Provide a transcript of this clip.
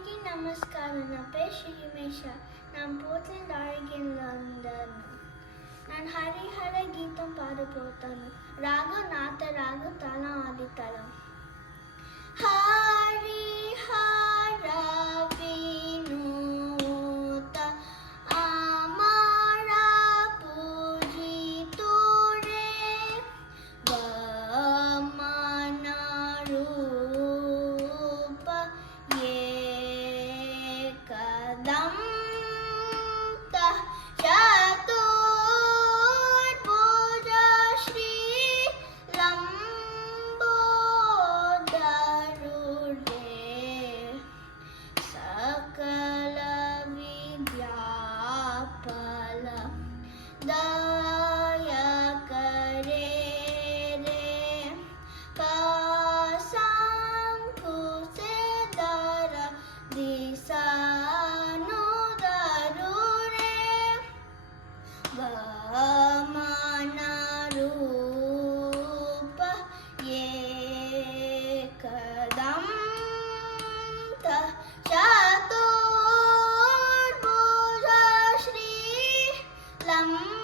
అందరికీ నమస్కారం. నా పేరు శ్రీమేష. நான் போர்ட்லேண்ட் ఆరిగన్లో ఉన్నాను. ನಾನು హరిహర గీతం పాడబోతాను. రాగం నాత రాగం, తాళం ఆది తాళం. హరిహర వినూత আমার পূজিত রে বামন রূপ একদম চতুর্ভুজ শ্রী লম্বোদর রে सकल विद्याफल दया करे रे शंकुशेधर दिशानुदरु रे वामन रूप एकदम चतुर्भुज श्री लंब